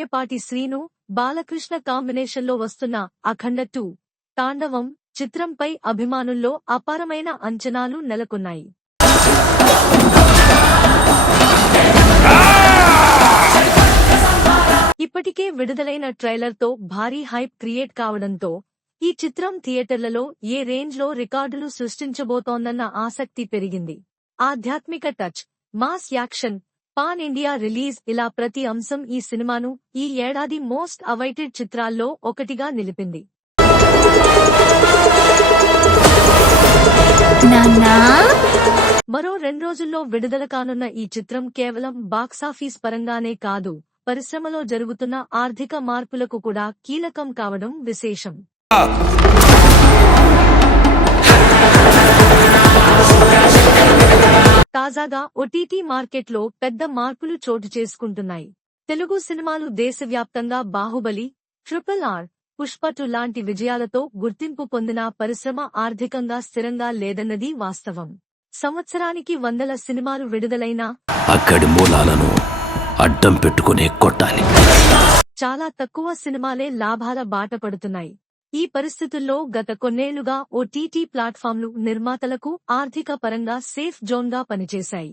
బోయపాటి శ్రీను, బాలకృష్ణ కాంబినేషన్లో వస్తున్న అఖండ 2 తాండవం చిత్రంపై అభిమానుల్లో అపారమైన అంచనాలు నెలకొన్నాయి. ఇప్పటికే విడుదలైన ట్రైలర్తో భారీ హైప్ క్రియేట్ కావడంతో ఈ చిత్రం థియేటర్లలో ఏ రేంజ్లో రికార్డులు సృష్టించబోతోందన్న ఆసక్తి పెరిగింది. ఆధ్యాత్మిక touch, mass action, pan India release ఇలా ప్రతి అంశం ఈ సినిమాను ఈ ఏడాది మోస్ట్ అవైటెడ్ చిత్రాల్లో ఒకటిగా నిలిపింది. మరో 2 రోజుల్లో విడుదల కానున్న ఈ చిత్రం కేవలం బాక్సాఫీస్ పరంగానే కాదు, పరిశ్రమలో జరుగుతున్న ఆర్థిక మార్పులకు కూడా కీలకం కావడం విశేషం. తాజాగా ఓటీటీ మార్కెట్లో పెద్ద మార్పులు చోటు చేసుకుంటున్నాయి. తెలుగు సినిమాలు దేశవ్యాప్తంగా బాహుబలి, RRR, పుష్ప 2 లాంటి విజయాలతో గుర్తింపు పొందిన పరిశ్రమ ఆర్థికంగా స్థిరంగా లేదన్నది వాస్తవం. సంవత్సరానికి వందల సినిమాలు విడుదలైనా అక్కడి మూలాలను అడ్డం పెట్టుకునే కొట్టాలి. చాలా తక్కువ సినిమాలే లాభాల బాట పడుతున్నాయి. ఈ పరిస్థితుల్లో గత కొన్నేళ్లుగా ఓటీటీ ప్లాట్ఫామ్లు నిర్మాతలకు ఆర్థిక పరంగా సేఫ్ జోన్గా పనిచేశాయి.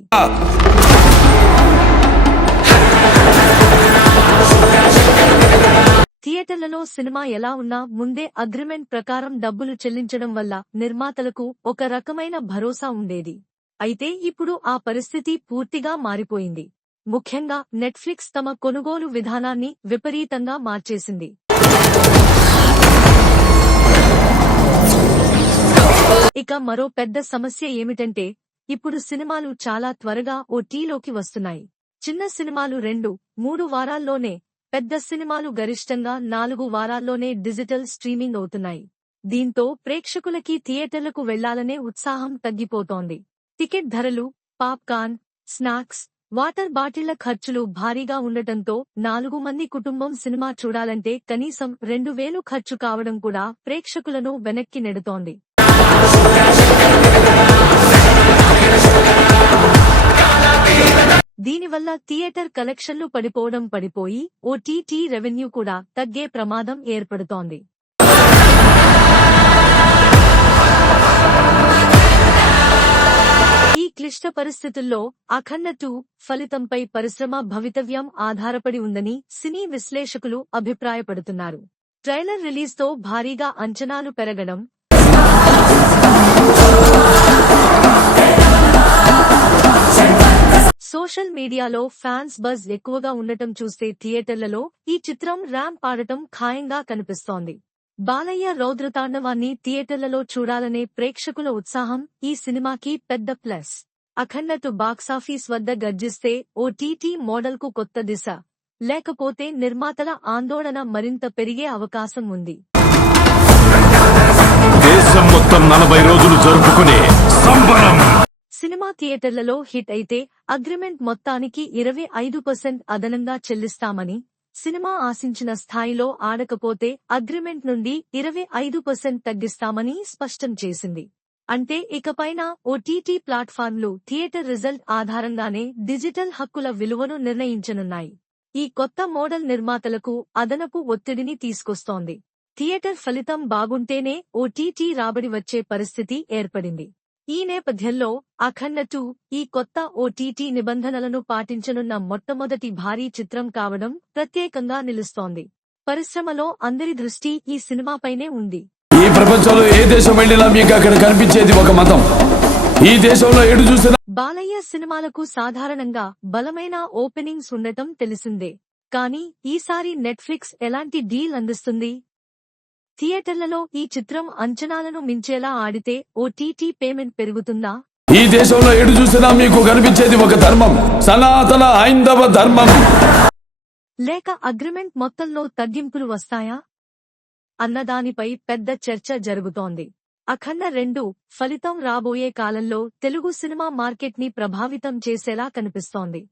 థియేటర్లలో సినిమా ఎలా ఉన్నా ముందే అగ్రిమెంట్ ప్రకారం డబ్బులు చెల్లించడం వల్ల నిర్మాతలకు ఒక రకమైన భరోసా ఉండేది. అయితే ఇప్పుడు ఆ పరిస్థితి పూర్తిగా మారిపోయింది. ముఖ్యంగా నెట్ఫ్లిక్స్ తమ కొనుగోలు విధానాన్ని విపరీతంగా మార్చేసింది. ఇక మరో పెద్ద సమస్య ఏమిటంటే ఇప్పుడు సినిమాలు చాలా త్వరగా ఓటీటీలోకి వస్తున్నాయి. చిన్న సినిమాలు 2-3 వారాల్లోనే, పెద్ద సినిమాలు గరిష్టంగా 4 వారాల్లోనే డిజిటల్ స్ట్రీమింగ్ అవుతున్నాయి. దీంతో ప్రేక్షకులకి థియేటర్లకు వెళ్లాలనే ఉత్సాహం తగ్గిపోతోంది. టికెట్ ధరలు, పాప్కార్న్, స్నాక్స్, వాటర్ బాటిళ్ల ఖర్చులు భారీగా ఉండటంతో 4 మంది కుటుంబం సినిమా చూడాలంటే కనీసం 2000 ఖర్చు కావడం కూడా ప్రేక్షకులను వెనక్కి నెడుతోంది. దీనివల్ల థియేటర్ కలెక్షన్లు పడిపోయి ఓటీటీ రెవెన్యూ కూడా తగ్గే ప్రమాదం ఏర్పడుతోంది. ఈ క్లిష్ట పరిస్థితుల్లో అఖండ 2 ఫలితంపై పరిశ్రమ భవితవ్యం ఆధారపడి ఉందని సినీ విశ్లేషకులు అభిప్రాయపడుతున్నారు. ట్రైలర్ రిలీజ్తో భారీగా అంచనాలు పెరగడం, సోషల్ మీడియాలో ఫ్యాన్స్ బజ్ ఎక్కువగా ఉండటం చూస్తే థియేటర్లలో ఈ చిత్రం ర్యాంప్ ఆడటం ఖాయంగా కనిపిస్తోంది. బాలయ్య రౌద్రతాండవాన్ని థియేటర్లలో చూడాలనే ప్రేక్షకుల ఉత్సాహం ఈ సినిమాకి పెద్ద ప్లస్. అఖండ 2 బాక్సాఫీస్ వద్ద గర్జిస్తే ఓటీటీ మోడల్కు కొత్త దిశ, లేకపోతే నిర్మాతల ఆందోళన మరింత పెరిగే అవకాశం ఉంది. దేశం మొత్తం 40 రోజులు జరుపుకునే సంబరం. సినిమా థియేటర్లలో హిట్ అయితే అగ్రిమెంట్ మొత్తానికి 25% అదనంగా చెల్లిస్తామని, సినిమా ఆశించిన స్థాయిలో ఆడకపోతే అగ్రిమెంట్ నుండి 25% తగ్గిస్తామని స్పష్టం చేసింది. అంటే ఇకపైన ఓటీటీ ప్లాట్ఫామ్లు థియేటర్ రిజల్ట్ ఆధారంగానే డిజిటల్ హక్కుల విలువను నిర్ణయించనున్నాయి. ఈ కొత్త మోడల్ నిర్మాతలకు అదనపు ఒత్తిడిని తీసుకొస్తోంది. థియేటర్ ఫలితం బాగుంటేనే ఓటీటీ రాబడి వచ్చే పరిస్థితి ఏర్పడింది. ఈ నేపథ్యంలో అఖండ 2 ఈ కొత్త ఓటీటీ నిబంధనలను పాటించనున్న మొట్టమొదటి భారీ చిత్రం కావడం ప్రత్యేకంగా నిలుస్తోంది. పరిశ్రమలో అందరి దృష్టి ఈ సినిమాపైనే ఉంది. ఈ ప్రపంచంలో ఏ దేశం వెళ్ళినా మీకు అక్కడ కనిపించేది ఒక మతం. ఈ దేశంలో ఎటు చూసినా బాలయ్య సినిమాలకు సాధారణంగా బలమైన ఓపెనింగ్స్ ఉండటం తెలిసిందే. కానీ ఈసారి నెట్ఫ్లిక్స్ ఎలాంటి డీల్ అందిస్తుంది? థియేటర్లలో ఈ చిత్రం అంచనాలను మించేలా ఆడితే ఓటీటీ పేమెంట్ పెరుగుతుందా? ఈ దేశంలో ఎటు చూసినా మీకు కనిపించేది ఒక ధర్మం, సనాతన హైందవ ధర్మం. లేక అగ్రిమెంట్ మొత్తంలో తగ్గింపులు వస్తాయా అన్నదానిపై పెద్ద చర్చ జరుగుతోంది. అఖండ 2 ఫలితం రాబోయే కాలంలో తెలుగు సినిమా మార్కెట్ని ప్రభావితం చేసేలా కనిపిస్తోంది.